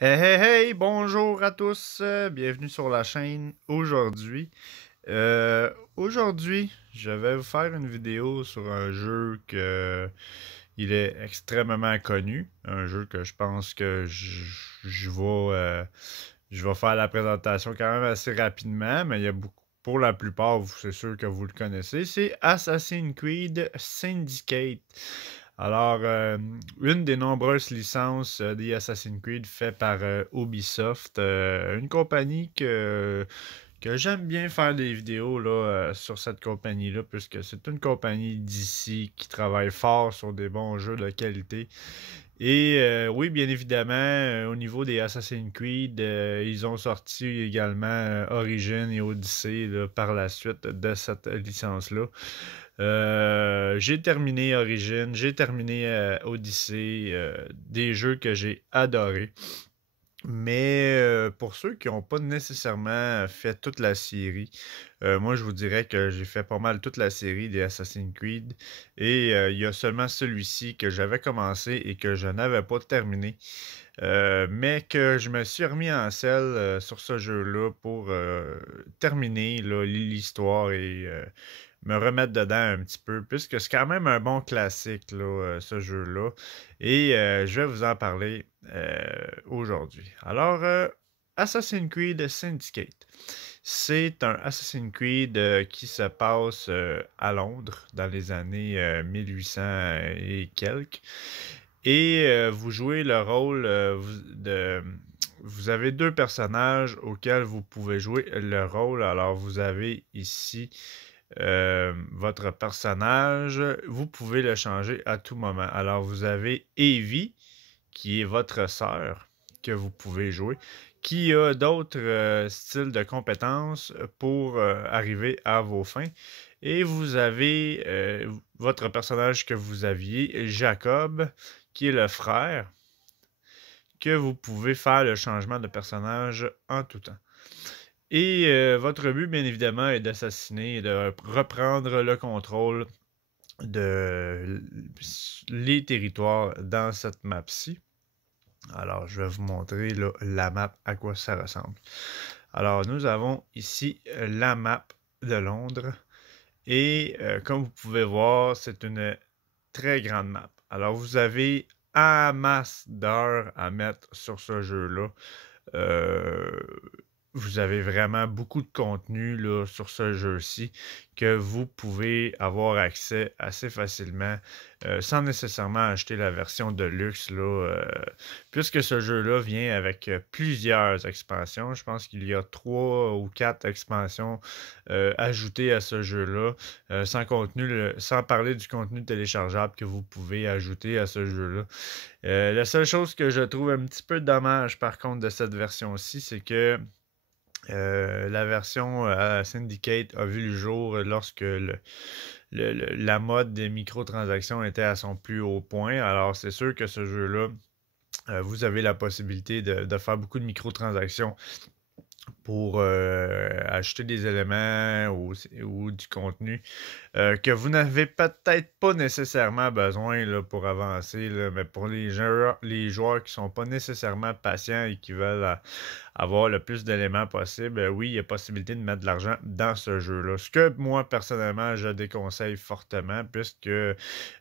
Hey, hey, hey, bonjour à tous, bienvenue sur la chaîne aujourd'hui, je vais vous faire une vidéo sur un jeu que il est extrêmement connu, un jeu que je pense que je vais faire la présentation quand même assez rapidement, mais il y a beaucoup, pour la plupart, c'est sûr que vous le connaissez, c'est Assassin's Creed Syndicate. Alors, une des nombreuses licences des Assassin's Creed faites par Ubisoft, une compagnie que j'aime bien faire des vidéos là, sur cette compagnie-là, puisque c'est une compagnie d'ici qui travaille fort sur des bons jeux de qualité. Et oui, bien évidemment, au niveau des Assassin's Creed, ils ont sorti également Origin et Odyssey là, par la suite de cette licence-là. J'ai terminé Origin, j'ai terminé Odyssey, des jeux que j'ai adorés. Mais pour ceux qui n'ont pas nécessairement fait toute la série, moi je vous dirais que j'ai fait pas mal toute la série des Assassin's Creed et il y a seulement celui-ci que j'avais commencé et que je n'avais pas terminé. Mais que je me suis remis en selle sur ce jeu-là pour terminer là, l'histoire et me remettre dedans un petit peu, puisque c'est quand même un bon classique, là, ce jeu-là. Et je vais vous en parler aujourd'hui. Alors, Assassin's Creed Syndicate. C'est un Assassin's Creed qui se passe à Londres dans les années 1800 et quelques. Et vous jouez le rôle de... Vous avez deux personnages auxquels vous pouvez jouer le rôle. Alors, vous avez ici votre personnage. Vous pouvez le changer à tout moment. Alors, vous avez Evie, qui est votre sœur, que vous pouvez jouer, qui a d'autres styles de compétences pour arriver à vos fins. Et vous avez votre personnage que vous aviez, Jacob, qui est le frère, que vous pouvez faire le changement de personnage en tout temps. Et votre but, bien évidemment, est d'assassiner et de reprendre le contrôle de les territoires dans cette map-ci. Alors, je vais vous montrer là, la map, à quoi ça ressemble. Alors, nous avons ici la map de Londres. Et comme vous pouvez voir, c'est une très grande map. Alors, vous avez un masse d'heures à mettre sur ce jeu-là. Euh, Vous avez vraiment beaucoup de contenu là, sur ce jeu-ci que vous pouvez avoir accès assez facilement sans nécessairement acheter la version de luxe. Là, puisque ce jeu-là vient avec plusieurs expansions. Je pense qu'il y a 3 ou 4 expansions ajoutées à ce jeu-là, sans parler du contenu téléchargeable que vous pouvez ajouter à ce jeu-là. La seule chose que je trouve un petit peu dommage par contre de cette version-ci, c'est que la version Syndicate a vu le jour lorsque la mode des microtransactions était à son plus haut point. Alors c'est sûr que ce jeu-là, vous avez la possibilité de faire beaucoup de microtransactions pour acheter des éléments ou du contenu que vous n'avez peut-être pas nécessairement besoin là, pour avancer, là, mais pour les joueurs qui sont pas nécessairement patients et qui veulent avoir le plus d'éléments possible, oui, il y a possibilité de mettre de l'argent dans ce jeu-là. Ce que moi, personnellement, je déconseille fortement, puisque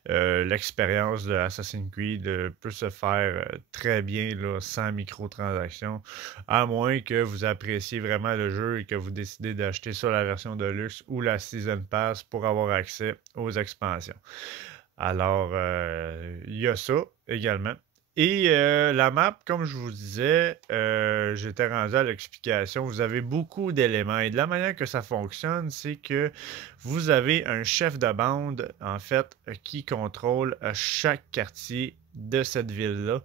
l'expérience de Assassin's Creed peut se faire très bien là, sans microtransactions, à moins que vous appréciez vraiment le jeu et que vous décidez d'acheter ça la version de luxe ou la Season Pass pour avoir accès aux expansions. Alors, il y a ça également. Et la map, comme je vous disais, j'étais rendu à l'explication. Vous avez beaucoup d'éléments. Et de la manière que ça fonctionne, c'est que vous avez un chef de bande, en fait, qui contrôle chaque quartier de cette ville-là.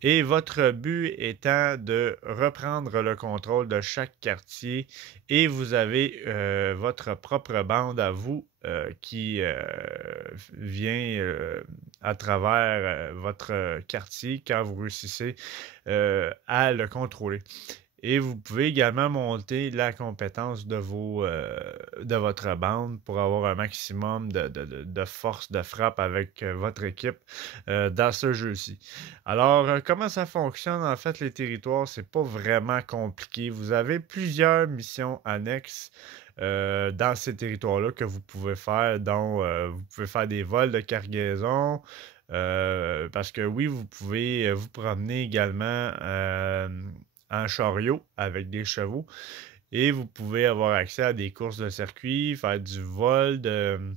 Et votre but étant de reprendre le contrôle de chaque quartier et vous avez votre propre bande à vous qui vient à travers votre quartier quand vous réussissez à le contrôler. Et vous pouvez également monter la compétence de votre bande pour avoir un maximum de force de frappe avec votre équipe dans ce jeu-ci. Alors, comment ça fonctionne? En fait, les territoires, c'est pas vraiment compliqué. Vous avez plusieurs missions annexes dans ces territoires-là que vous pouvez faire, dont vous pouvez faire des vols de cargaison. Parce que oui, vous pouvez vous promener également en chariot avec des chevaux et vous pouvez avoir accès à des courses de circuit, faire du vol de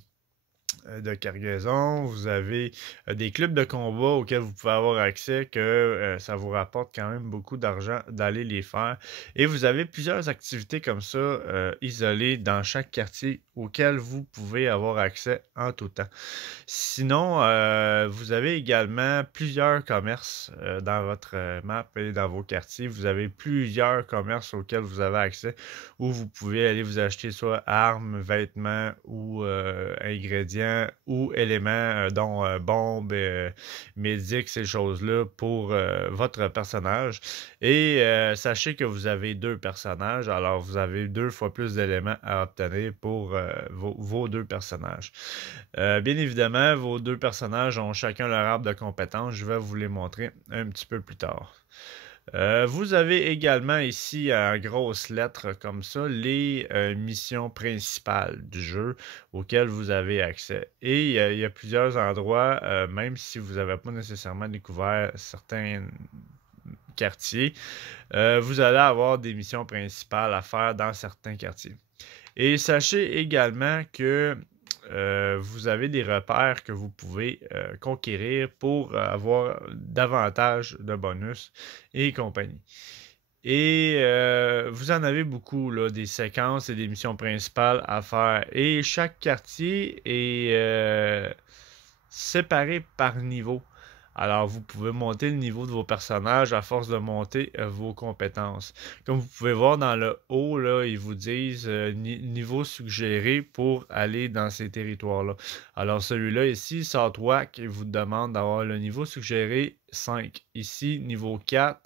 cargaison. Vous avez des clubs de combat auxquels vous pouvez avoir accès que ça vous rapporte quand même beaucoup d'argent d'aller les faire. Et vous avez plusieurs activités comme ça isolées dans chaque quartier auxquelles vous pouvez avoir accès en tout temps. Sinon, vous avez également plusieurs commerces dans votre map et dans vos quartiers. Vous avez plusieurs commerces auxquels vous avez accès où vous pouvez aller vous acheter soit armes, vêtements ou ingrédients ou éléments dont bombes, médics, ces choses-là pour votre personnage. Et sachez que vous avez 2 personnages, alors vous avez 2 fois plus d'éléments à obtenir pour vos 2 personnages. Bien évidemment, vos 2 personnages ont chacun leur arbre de compétences. Je vais vous les montrer un petit peu plus tard. Vous avez également ici en grosses lettres comme ça les missions principales du jeu auxquelles vous avez accès. Et il y a plusieurs endroits, même si vous n'avez pas nécessairement découvert certains quartiers, vous allez avoir des missions principales à faire dans certains quartiers. Et sachez également que vous avez des repères que vous pouvez conquérir pour avoir davantage de bonus et compagnie. Et vous en avez beaucoup, là, des séquences et des missions principales à faire. Et chaque quartier est séparé par niveau. Alors, vous pouvez monter le niveau de vos personnages à force de monter vos compétences. Comme vous pouvez voir dans le haut, là, ils vous disent niveau suggéré pour aller dans ces territoires-là. Alors, celui-là ici, Southwark, il vous demande d'avoir le niveau suggéré 5. Ici, niveau 4.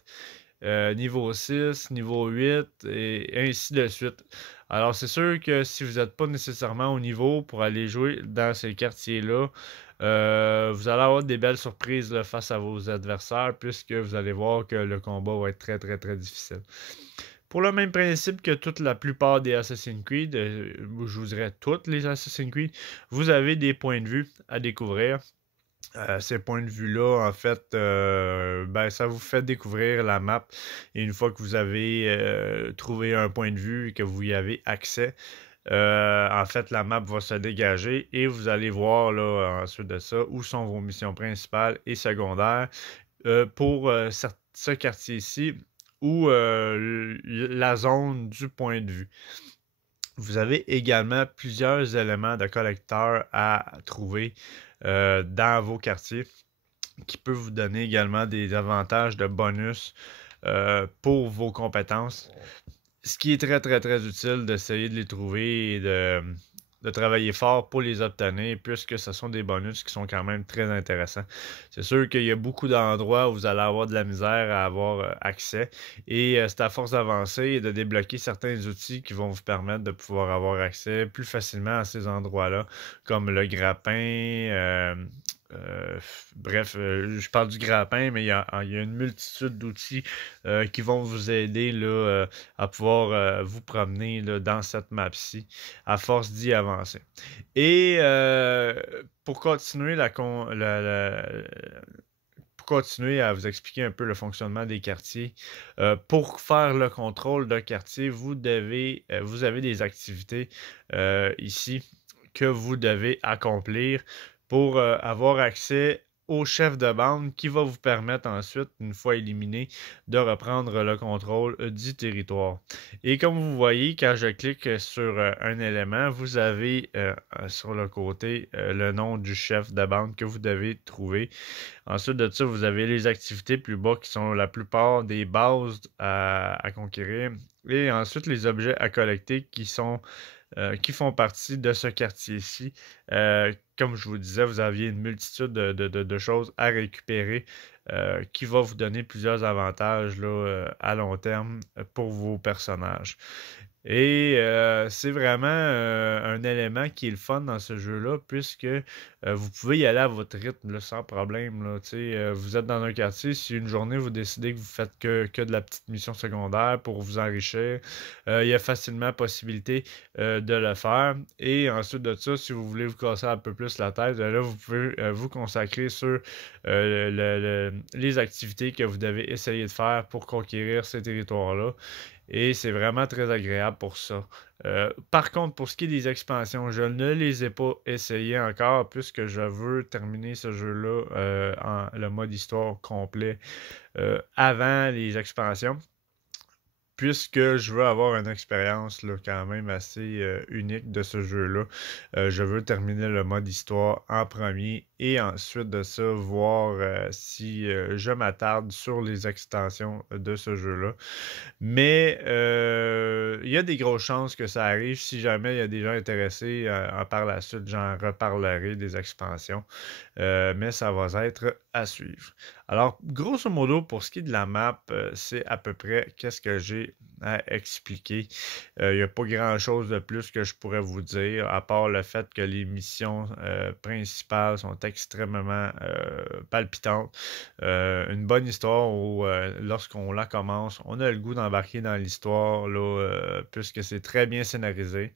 Niveau 6, niveau 8 et ainsi de suite. Alors, c'est sûr que si vous n'êtes pas nécessairement au niveau pour aller jouer dans ces quartiers-là, vous allez avoir des belles surprises là, face à vos adversaires puisque vous allez voir que le combat va être très très très difficile. Pour le même principe que toute la plupart des Assassin's Creed, je vous dirais toutes les Assassin's Creed, vous avez des points de vue à découvrir. Ces points de vue-là, en fait, ça vous fait découvrir la map. Et une fois que vous avez trouvé un point de vue et que vous y avez accès, en fait, la map va se dégager et vous allez voir là, ensuite de ça où sont vos missions principales et secondaires pour ce quartier-ci ou la zone du point de vue. Vous avez également plusieurs éléments de collecteurs à trouver dans vos quartiers qui peuvent vous donner également des avantages de bonus pour vos compétences. Ce qui est très très très utile d'essayer de les trouver et de travailler fort pour les obtenir puisque ce sont des bonus qui sont quand même très intéressants. C'est sûr qu'il y a beaucoup d'endroits où vous allez avoir de la misère à avoir accès et c'est à force d'avancer et de débloquer certains outils qui vont vous permettre de pouvoir avoir accès plus facilement à ces endroits-là comme le grappin, bref, je parle du grappin, mais il y a une multitude d'outils qui vont vous aider là, à pouvoir vous promener là, dans cette map-ci à force d'y avancer. Et pour continuer pour continuer à vous expliquer un peu le fonctionnement des quartiers, pour faire le contrôle d'un quartier, vous avez des activités ici que vous devez accomplir pour avoir accès au chef de bande qui va vous permettre ensuite, une fois éliminé, de reprendre le contrôle du territoire. Et comme vous voyez, quand je clique sur un élément, vous avez sur le côté le nom du chef de bande que vous devez trouver. Ensuite de ça, vous avez les activités plus bas qui sont la plupart des bases à conquérir. Et ensuite, les objets à collecter qui font partie de ce quartier-ci. Comme je vous disais, vous aviez une multitude de choses à récupérer qui va vous donner plusieurs avantages là, à long terme pour vos personnages. Et c'est vraiment un élément qui est le fun dans ce jeu-là, puisque vous pouvez y aller à votre rythme là, sans problème. Là, vous êtes dans un quartier, si une journée vous décidez que vous faites que de la petite mission secondaire pour vous enrichir, il y a facilement possibilité de le faire. Et ensuite de ça, si vous voulez vous casser un peu plus la tête, là, vous pouvez vous consacrer sur les activités que vous devez essayer de faire pour conquérir ces territoires-là. Et c'est vraiment très agréable pour ça. Par contre, pour ce qui est des expansions, je ne les ai pas essayées encore puisque je veux terminer ce jeu-là en le mode histoire complet avant les expansions. Puisque je veux avoir une expérience là, quand même assez unique de ce jeu-là, je veux terminer le mode histoire en premier et ensuite de ça, voir si je m'attarde sur les extensions de ce jeu-là. Mais il y a des grosses chances que ça arrive. Si jamais il y a des gens intéressés, par la suite, j'en reparlerai des expansions. Mais ça va être à suivre. Alors, grosso modo, pour ce qui est de la map, c'est à peu près qu'est-ce que j'ai à expliquer. Il n'y a pas grand-chose de plus que je pourrais vous dire, à part le fait que les missions principales sont extrêmement palpitantes. Une bonne histoire où, lorsqu'on la commence, on a le goût d'embarquer dans l'histoire, là, puisque c'est très bien scénarisé.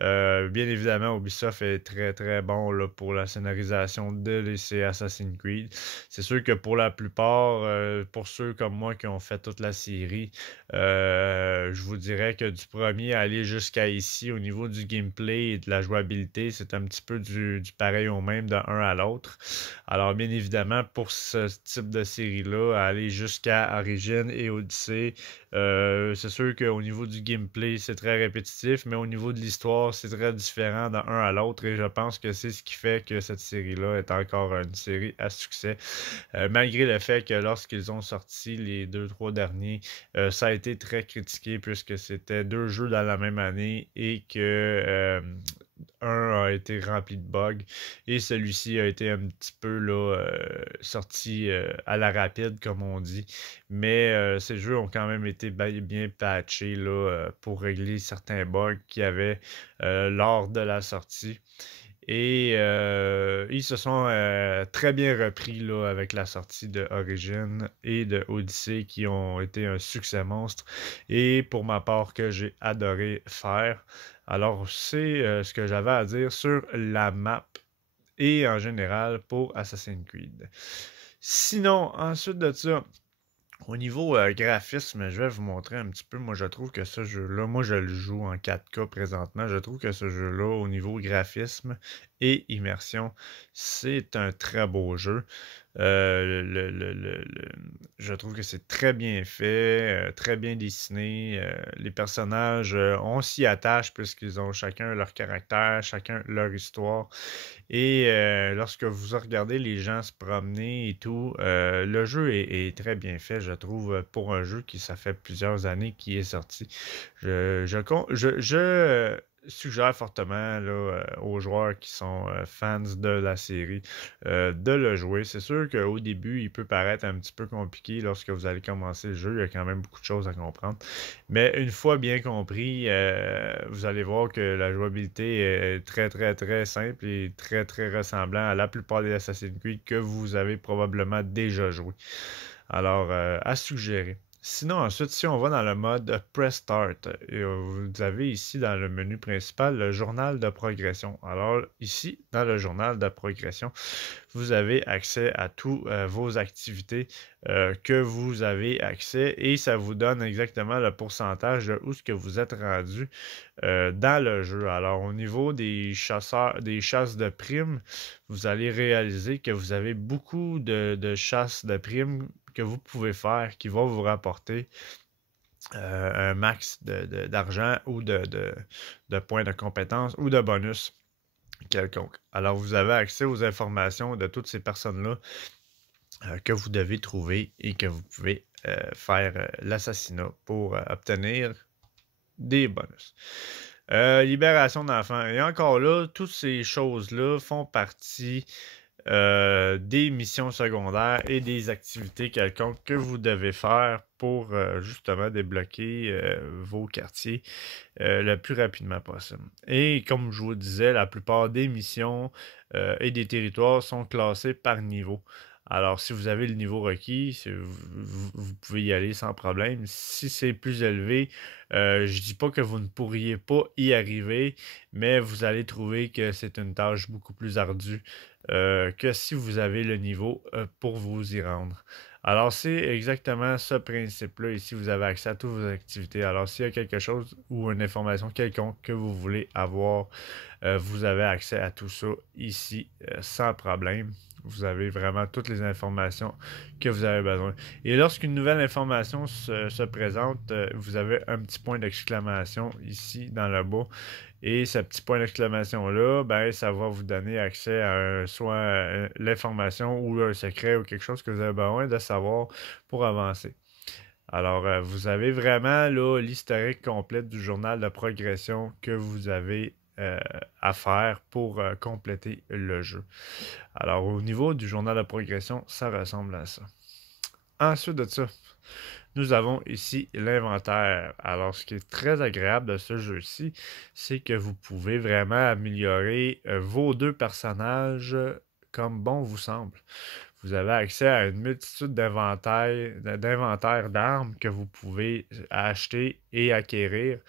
Bien évidemment, Ubisoft est très très bon là, pour la scénarisation de l'essai Assassin's Creed. C'est sûr que pour la plupart, pour ceux comme moi qui ont fait toute la série, je vous dirais que du premier à aller jusqu'à ici, au niveau du gameplay et de la jouabilité, c'est un petit peu du pareil au même d'un à l'autre. Alors bien évidemment, pour ce type de série-là, aller jusqu'à Origin et Odyssey, c'est sûr qu'au niveau du gameplay, c'est très répétitif, mais au niveau de l'histoire, c'est très différent d'un à l'autre et je pense que c'est ce qui fait que cette série-là est encore une série à succès. Malgré le fait que lorsqu'ils ont sorti les 2-3 derniers, ça a été très critiqué puisque c'était 2 jeux dans la même année et que un a été rempli de bugs et celui-ci a été un petit peu là, sorti à la rapide, comme on dit. Mais ces jeux ont quand même été bien patchés là, pour régler certains bugs qu'il y avait lors de la sortie. Et ils se sont très bien repris là, avec la sortie de Origin et de Odyssey qui ont été un succès monstre. Et pour ma part, que j'ai adoré faire. Alors, c'est ce que j'avais à dire sur la map et en général pour Assassin's Creed. Sinon, ensuite de ça, au niveau graphisme, je vais vous montrer un petit peu. Moi, je trouve que ce jeu-là, moi, je le joue en 4K présentement. Je trouve que ce jeu-là, au niveau graphisme et immersion, c'est un très beau jeu. Je trouve que c'est très bien fait, très bien dessiné. Les personnages, on s'y attache puisqu'ils ont chacun leur caractère, chacun leur histoire. Et lorsque vous regardez les gens se promener et tout, le jeu est très bien fait, je trouve, pour un jeu qui, ça fait plusieurs années qui est sorti. Je suggère fortement là, aux joueurs qui sont fans de la série de le jouer. C'est sûr qu'au début, il peut paraître un petit peu compliqué lorsque vous allez commencer le jeu. Il y a quand même beaucoup de choses à comprendre. Mais une fois bien compris, vous allez voir que la jouabilité est très, très, très simple et très, très ressemblant à la plupart des Assassin's Creed que vous avez probablement déjà joué. Alors, à suggérer. Sinon, ensuite, si on va dans le mode Press Start, vous avez ici dans le menu principal le journal de progression. Alors, ici, dans le journal de progression, vous avez accès à toutes vos activités que vous avez accès et ça vous donne exactement le pourcentage de où ce que vous êtes rendu dans le jeu. Alors, au niveau des chasseurs, des chasses de primes, vous allez réaliser que vous avez beaucoup de chasses de primes que vous pouvez faire qui vont vous rapporter un max d'argent ou de points de compétence ou de bonus quelconque. Alors, vous avez accès aux informations de toutes ces personnes-là que vous devez trouver et que vous pouvez faire l'assassinat pour obtenir des bonus. Libération d'enfants. Et encore là, toutes ces choses-là font partie des missions secondaires et des activités quelconques que vous devez faire pour justement débloquer vos quartiers le plus rapidement possible. Et comme je vous disais, la plupart des missions et des territoires sont classés par niveau. Alors, si vous avez le niveau requis, vous pouvez y aller sans problème. Si c'est plus élevé, je dis pas que vous ne pourriez pas y arriver, mais vous allez trouver que c'est une tâche beaucoup plus ardue que si vous avez le niveau pour vous y rendre. Alors, c'est exactement ce principe-là. Ici, vous avez accès à toutes vos activités. Alors, s'il y a quelque chose ou une information quelconque que vous voulez avoir, vous avez accès à tout ça ici sans problème. Vous avez vraiment toutes les informations que vous avez besoin. Et lorsqu'une nouvelle information se présente, vous avez un petit point d'exclamation ici dans le bas. Et ce petit point d'exclamation-là, ben, ça va vous donner accès à soit l'information ou un secret ou quelque chose que vous avez besoin de savoir pour avancer. Alors, vous avez vraiment là l'historique complet du journal de progression que vous avez à faire pour compléter le jeu. Alors, au niveau du journal de progression, ça ressemble à ça. Ensuite de ça, nous avons ici l'inventaire. Alors, ce qui est très agréable de ce jeu-ci, c'est que vous pouvez vraiment améliorer vos deux personnages comme bon vous semble. Vous avez accès à une multitude d'inventaires d'armes que vous pouvez acheter et acquérir.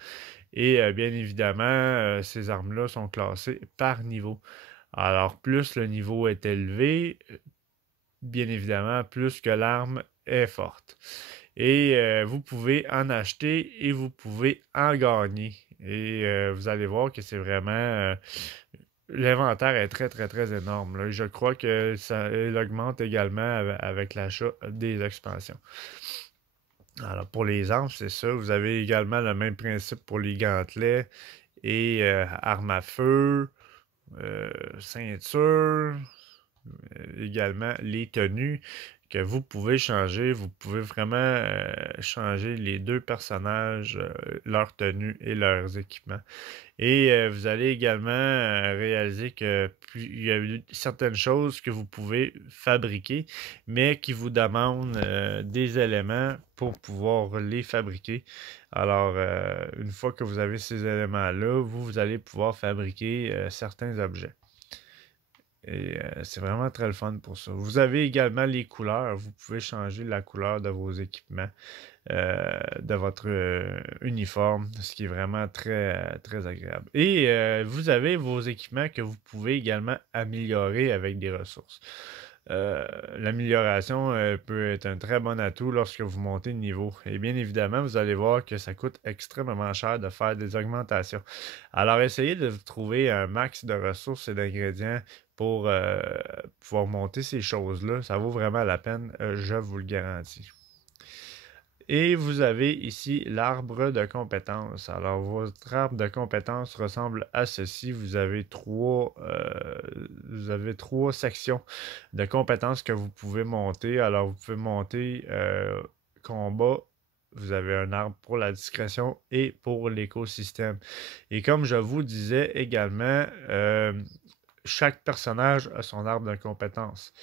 Et bien évidemment, ces armes-là sont classées par niveau. Alors, plus le niveau est élevé, bien évidemment, plus que l'arme est forte. Et vous pouvez en acheter et vous pouvez en gagner. Et vous allez voir que c'est vraiment... l'inventaire est très, très, très énorme. Là. Je crois que ça il augmente également avec l'achat des expansions. Alors, pour les armes, c'est ça. Vous avez également le même principe pour les gantelets et armes à feu, ceinture, également les tenues que vous pouvez changer. Vous pouvez vraiment changer les deux personnages, leurs tenues et leurs équipements. Et vous allez également réaliser que il y a certaines choses que vous pouvez fabriquer, mais qui vous demandent des éléments pour pouvoir les fabriquer. Alors, une fois que vous avez ces éléments-là, vous allez pouvoir fabriquer certains objets. Et c'est vraiment très le fun pour ça. Vous avez également les couleurs. Vous pouvez changer la couleur de vos équipements, de votre uniforme, ce qui est vraiment très, très agréable. Et vous avez vos équipements que vous pouvez également améliorer avec des ressources. L'amélioration peut être un très bon atout lorsque vous montez de niveau. Et bien évidemment, vous allez voir que ça coûte extrêmement cher de faire des augmentations. Alors, essayez de trouver un max de ressources et d'ingrédients pour pouvoir monter ces choses-là. Ça vaut vraiment la peine, je vous le garantis. Et vous avez ici l'arbre de compétences. Alors, votre arbre de compétences ressemble à ceci. Vous avez trois sections de compétences que vous pouvez monter. Alors, vous pouvez monter combat. Vous avez un arbre pour la discrétion et pour l'écosystème. Et comme je vous disais également, chaque personnage a son arbre de compétences.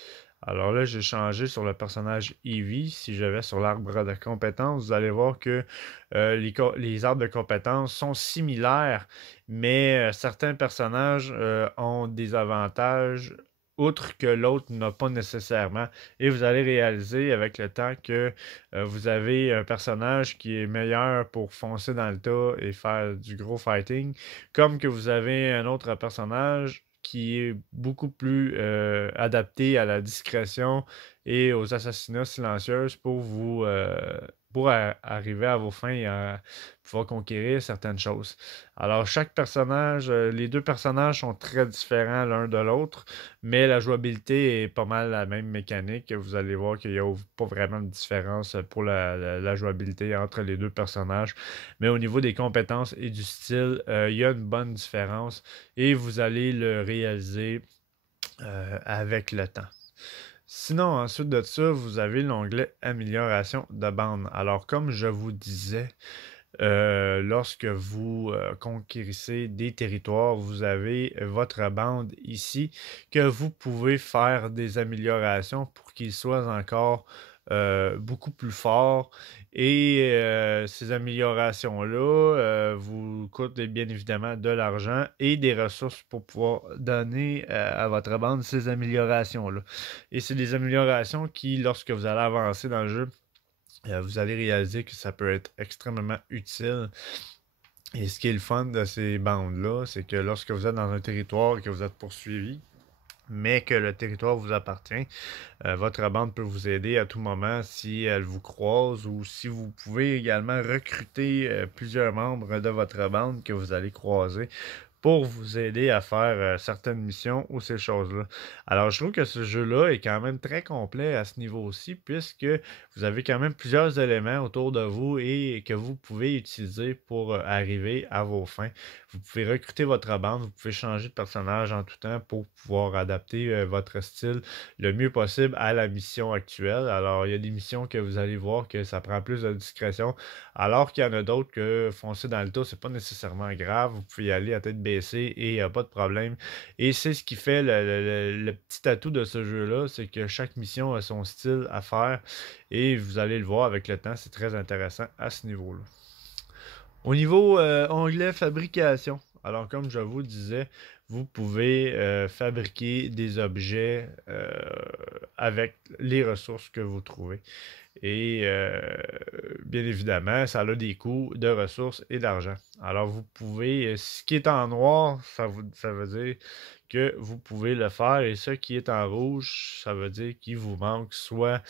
Alors là, j'ai changé sur le personnage Eevee. Si je vais sur l'arbre de compétences, vous allez voir que les arbres de compétences sont similaires, mais certains personnages ont des avantages outre que l'autre n'a pas nécessairement. Et vous allez réaliser avec le temps que vous avez un personnage qui est meilleur pour foncer dans le tas et faire du gros fighting, comme que vous avez un autre personnage qui est beaucoup plus adapté à la discrétion et aux assassinats silencieux pour arriver à vos fins et à pouvoir conquérir certaines choses. Alors, chaque personnage, les deux personnages sont très différents l'un de l'autre, mais la jouabilité est pas mal la même mécanique. Vous allez voir qu'il n'y a pas vraiment de différence pour la jouabilité entre les deux personnages. Mais au niveau des compétences et du style, il y a une bonne différence et vous allez le réaliser avec le temps. Sinon, ensuite de ça, vous avez l'onglet Amélioration de bande. Alors, comme je vous disais, lorsque vous conquérissez des territoires, vous avez votre bande ici que vous pouvez faire des améliorations pour qu'il soit encore beaucoup plus fort. Et ces améliorations-là vous coûtent bien évidemment de l'argent et des ressources pour pouvoir donner à votre bande ces améliorations-là. Et c'est des améliorations qui, lorsque vous allez avancer dans le jeu, vous allez réaliser que ça peut être extrêmement utile. Et ce qui est le fun de ces bandes-là, c'est que lorsque vous êtes dans un territoire et que vous êtes poursuivi, mais que le territoire vous appartient, votre bande peut vous aider à tout moment si elle vous croise ou si vous pouvez également recruter plusieurs membres de votre bande que vous allez croiser pour vous aider à faire certaines missions ou ces choses-là. Alors, je trouve que ce jeu-là est quand même très complet à ce niveau-ci, puisque vous avez quand même plusieurs éléments autour de vous et que vous pouvez utiliser pour arriver à vos fins. Vous pouvez recruter votre bande, vous pouvez changer de personnage en tout temps pour pouvoir adapter votre style le mieux possible à la mission actuelle. Alors, il y a des missions que vous allez voir que ça prend plus de discrétion, alors qu'il y en a d'autres que foncer dans le tas, c'est pas nécessairement grave. Vous pouvez y aller à tête baissée et il n'y a pas de problème. Et c'est ce qui fait le petit atout de ce jeu-là, c'est que chaque mission a son style à faire et vous allez le voir avec le temps, c'est très intéressant à ce niveau-là. Au niveau onglet fabrication, alors comme je vous disais, vous pouvez fabriquer des objets avec les ressources que vous trouvez. Et bien évidemment, ça a des coûts de ressources et d'argent. Alors, vous pouvez, ce qui est en noir, ça veut dire que vous pouvez le faire. Et ce qui est en rouge, ça veut dire qu'il vous manque soit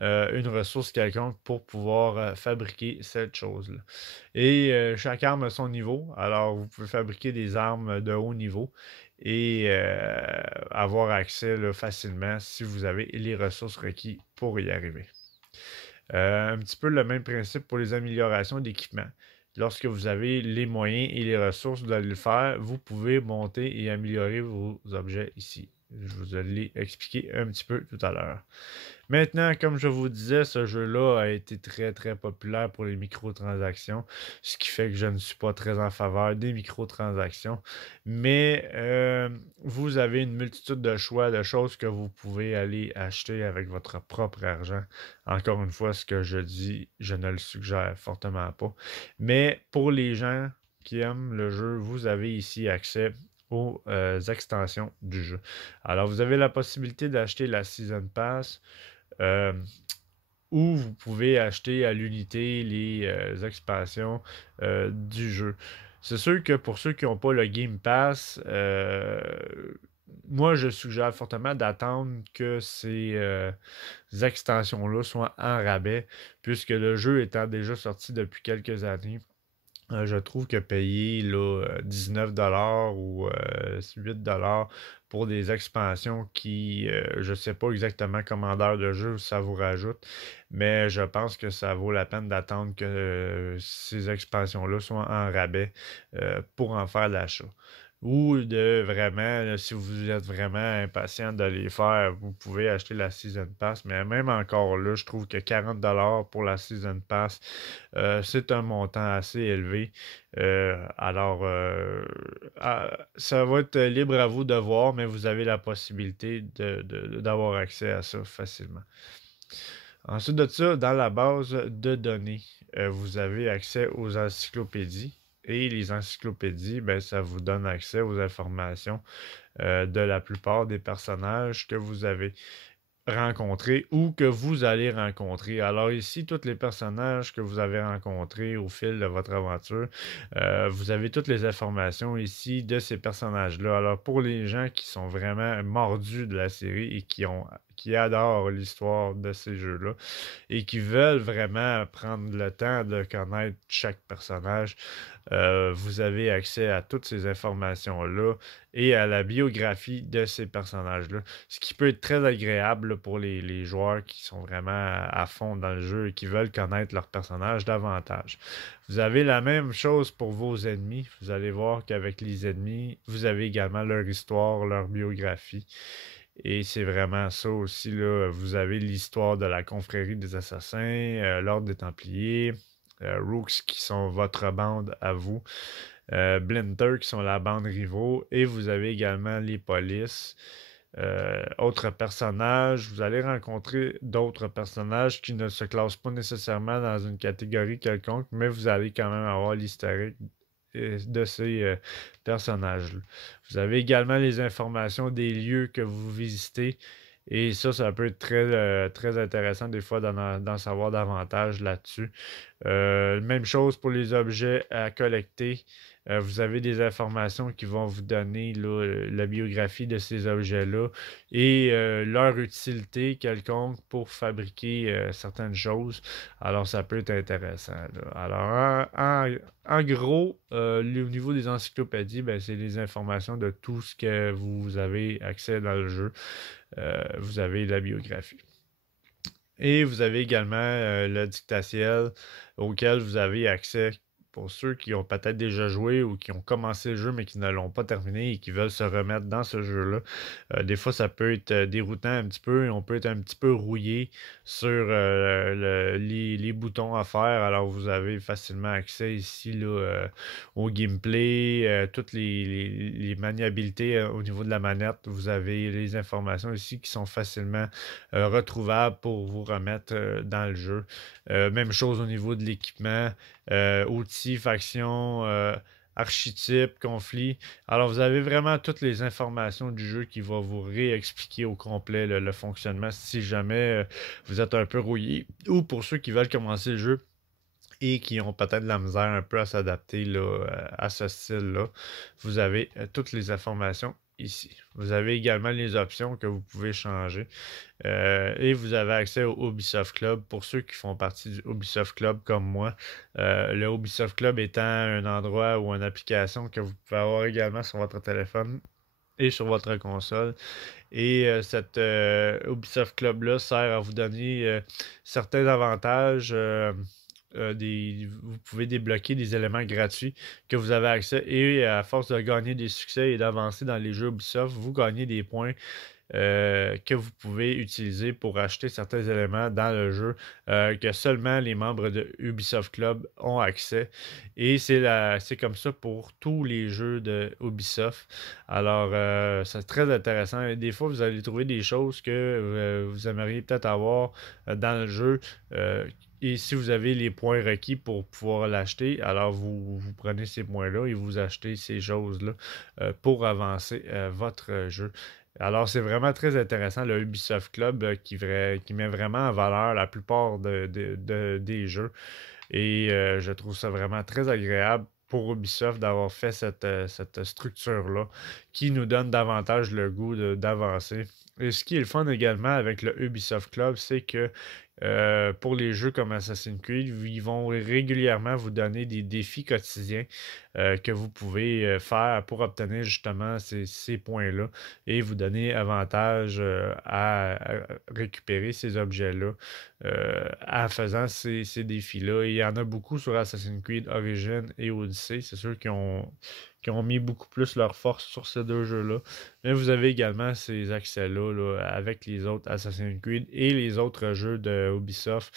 une ressource quelconque pour pouvoir fabriquer cette chose-là. Et chaque arme a son niveau. Alors, vous pouvez fabriquer des armes de haut niveau et avoir accès là, facilement si vous avez les ressources requises pour y arriver. Un petit peu le même principe pour les améliorations d'équipement. Lorsque vous avez les moyens et les ressources d'aller le faire, vous pouvez monter et améliorer vos objets ici. Je vous l'ai expliqué un petit peu tout à l'heure. Maintenant, comme je vous disais, ce jeu-là a été très très populaire pour les microtransactions, ce qui fait que je ne suis pas très en faveur des microtransactions. Mais vous avez une multitude de choix, de choses que vous pouvez aller acheter avec votre propre argent. Encore une fois, ce que je dis, je ne le suggère fortement pas. Mais pour les gens qui aiment le jeu, vous avez ici accès aux extensions du jeu. Alors, vous avez la possibilité d'acheter la Season Pass, euh, ou vous pouvez acheter à l'unité les expansions du jeu. C'est sûr que pour ceux qui n'ont pas le Game Pass, moi je suggère fortement d'attendre que ces extensions-là soient en rabais, puisque le jeu étant déjà sorti depuis quelques années. Je trouve que payer là, 19$ ou 8$ pour des expansions qui, je sais pas exactement combien d'heures de jeu ça vous rajoute, mais je pense que ça vaut la peine d'attendre que ces expansions-là soient en rabais pour en faire l'achat. Ou de vraiment, là, si vous êtes vraiment impatient de les faire, vous pouvez acheter la Season Pass. Mais même encore là, je trouve que 40$ pour la Season Pass, c'est un montant assez élevé. Alors, ça va être libre à vous de voir, mais vous avez la possibilité d'avoir accès à ça facilement. Ensuite de ça, dans la base de données, vous avez accès aux encyclopédies. Et les encyclopédies, ben, ça vous donne accès aux informations de la plupart des personnages que vous avez rencontrés ou que vous allez rencontrer. Alors ici, tous les personnages que vous avez rencontrés au fil de votre aventure, vous avez toutes les informations ici de ces personnages-là. Alors pour les gens qui sont vraiment mordus de la série et qui adorent l'histoire de ces jeux-là et qui veulent vraiment prendre le temps de connaître chaque personnage, vous avez accès à toutes ces informations-là et à la biographie de ces personnages-là. Ce qui peut être très agréable là, pour les joueurs qui sont vraiment à fond dans le jeu et qui veulent connaître leur personnage davantage. Vous avez la même chose pour vos ennemis. Vous allez voir qu'avec les ennemis, vous avez également leur histoire, leur biographie. Et c'est vraiment ça aussi, là. Vous avez l'histoire de la confrérie des assassins, l'ordre des Templiers, Rooks qui sont votre bande à vous, Blinter qui sont la bande rivaux, et vous avez également les polices. Autres personnages, vous allez rencontrer d'autres personnages qui ne se classent pas nécessairement dans une catégorie quelconque, mais vous allez quand même avoir l'historique de ces personnages-là. Vous avez également les informations des lieux que vous visitez. Et ça peut être très intéressant des fois d'en savoir davantage là-dessus. Même chose pour les objets à collecter. Vous avez des informations qui vont vous donner là, la biographie de ces objets-là et leur utilité quelconque pour fabriquer certaines choses. Alors, ça peut être intéressant, là. Alors, en gros, au niveau des encyclopédies, ben, c'est les informations de tout ce que vous avez accès dans le jeu. Vous avez la biographie. Et vous avez également le dictatiel auquel vous avez accès pour ceux qui ont peut-être déjà joué ou qui ont commencé le jeu mais qui ne l'ont pas terminé et qui veulent se remettre dans ce jeu-là. Des fois, ça peut être déroutant un petit peu et on peut être un petit peu rouillé sur les boutons à faire. Alors, vous avez facilement accès ici là, au gameplay, toutes les maniabilités au niveau de la manette. Vous avez les informations ici qui sont facilement retrouvables pour vous remettre dans le jeu. Même chose au niveau de l'équipement, outils, factions, archétypes, conflits. Alors, vous avez vraiment toutes les informations du jeu qui va vous réexpliquer au complet le fonctionnement si jamais vous êtes un peu rouillé ou pour ceux qui veulent commencer le jeu et qui ont peut-être de la misère un peu à s'adapter là, à ce style-là. Vous avez toutes les informations ici. Vous avez également les options que vous pouvez changer. Et vous avez accès au Ubisoft Club pour ceux qui font partie du Ubisoft Club comme moi. Le Ubisoft Club étant un endroit ou une application que vous pouvez avoir également sur votre téléphone et sur votre console. Et cette Ubisoft Club-là sert à vous donner certains avantages. Vous pouvez débloquer des éléments gratuits que vous avez accès et à force de gagner des succès et d'avancer dans les jeux Ubisoft, vous gagnez des points que vous pouvez utiliser pour acheter certains éléments dans le jeu que seulement les membres de Ubisoft Club ont accès. Et c'est comme ça pour tous les jeux de Ubisoft. Alors, c'est très intéressant. Et des fois, vous allez trouver des choses que vous aimeriez peut-être avoir dans le jeu. Et si vous avez les points requis pour pouvoir l'acheter, alors vous prenez ces points-là et vous achetez ces choses-là pour avancer votre jeu. Alors, c'est vraiment très intéressant, le Ubisoft Club qui met vraiment en valeur la plupart des jeux. Et je trouve ça vraiment très agréable pour Ubisoft d'avoir fait cette structure-là qui nous donne davantage le goût d'avancer. Et ce qui est le fun également avec le Ubisoft Club, c'est que pour les jeux comme Assassin's Creed, ils vont régulièrement vous donner des défis quotidiens que vous pouvez faire pour obtenir justement ces points-là et vous donner avantage à récupérer ces objets-là en faisant ces défis-là. Et il y en a beaucoup sur Assassin's Creed Origins et Odyssey. C'est sûr qui ont mis beaucoup plus leur force sur ces deux jeux-là. Mais vous avez également ces accès-là là, avec les autres Assassin's Creed et les autres jeux de Ubisoft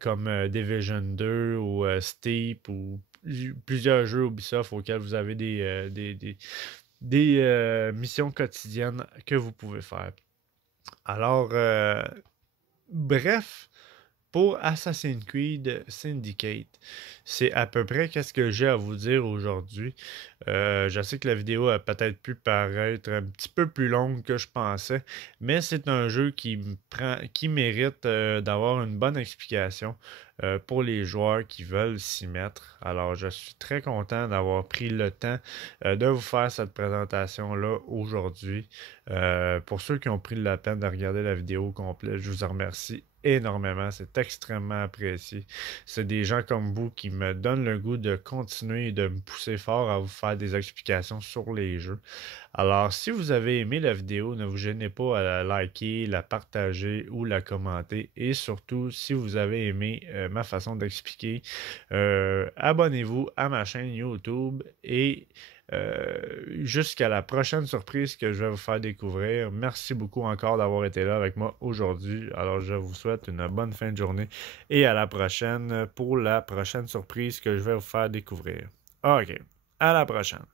comme Division 2 ou Steep ou plusieurs jeux Ubisoft auxquels vous avez des missions quotidiennes que vous pouvez faire. Alors, bref, pour Assassin's Creed Syndicate, c'est à peu près qu'est-ce que j'ai à vous dire aujourd'hui. Je sais que la vidéo a peut-être pu paraître un petit peu plus longue que je pensais, mais c'est un jeu qui mérite d'avoir une bonne explication pour les joueurs qui veulent s'y mettre. Alors, je suis très content d'avoir pris le temps de vous faire cette présentation-là aujourd'hui. Pour ceux qui ont pris la peine de regarder la vidéo complète, je vous en remercie énormément. C'est extrêmement apprécié. C'est des gens comme vous qui me donnent le goût de continuer et de me pousser fort à vous faire des explications sur les jeux. Alors, si vous avez aimé la vidéo, ne vous gênez pas à la liker, la partager ou la commenter. Et surtout, si vous avez aimé ma façon d'expliquer, abonnez-vous à ma chaîne YouTube et jusqu'à la prochaine surprise que je vais vous faire découvrir. Merci beaucoup encore d'avoir été là avec moi aujourd'hui. Alors, je vous souhaite une bonne fin de journée et à la prochaine pour la prochaine surprise que je vais vous faire découvrir. OK, à la prochaine.